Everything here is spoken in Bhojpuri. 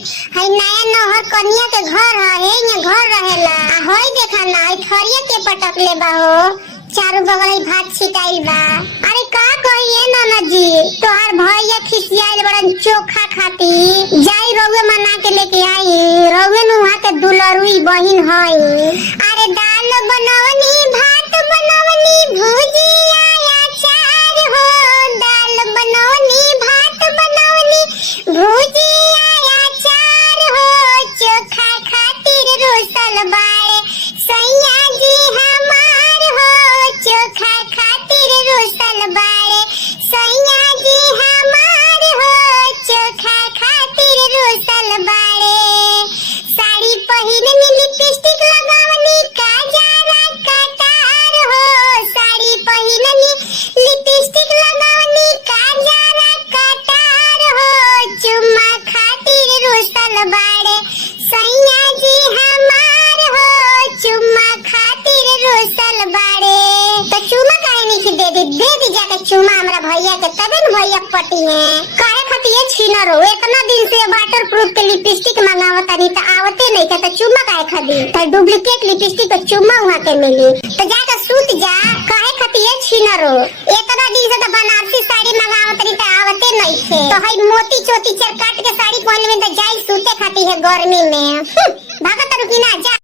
हई नया नहर कन्या के घर है यहाँ घर रहेला। हई देखा ना हई खरिया के पटकले बा हो, चारों बगल भात छिटाइल बा। अरे का कहिए नाना जी, तोहार भैया खिसियाइल बड़न चोखा खाती, जाई रउए मना के लेके आई, रउए नु वहां के दुलरुई बहिन हई। अरे दाल बनवनी भात बनवनी भुजिया अचार हो, दाल बनवनी भात बनवनी भुजिया अचार हो, चोखा खातिर रोसल बाड़े सैया जी हमार हो, चोखा खातिर रोसल बाड़े सैया जी हमार हो, चोखा खातिर रोसल बाड़े। साड़ी पहिरनी लिपस्टिक लगावनी काजरा कटार हो, साड़ी पहिरनी लिपस्टिक लगावनी काजरा कटार हो, चुम्मा खातिर रोसल बाड़े सैया जी हमार हो, चुम्मा खातिर रोसल बाड़े। तो चुम्मा काहे नहीं दे दी जाके चुम्मा हमरा भैया के, तबे न भैया पटी है। काहे खातिर ये छीनर हो, इतना दिन से वाटर प्रूफ के लिपस्टिक मंगावता नहीं तो आवते नहीं का, तो चुम्मा काहे खातिर? तो डुप्लीकेट लिपस्टिक को चुम्मा वहां के मिली तो जाके सूत जा। काहे खातिर ये छीनर हो, इतना दिन से तो बनारसी साड़ी मंगावत नहीं तो आवते नहीं थे। तो हई मोती चोती चरकाट के साड़ी पहन में तो जाई सूते खातिर है गर्मी में। भागत रुकी ना जा।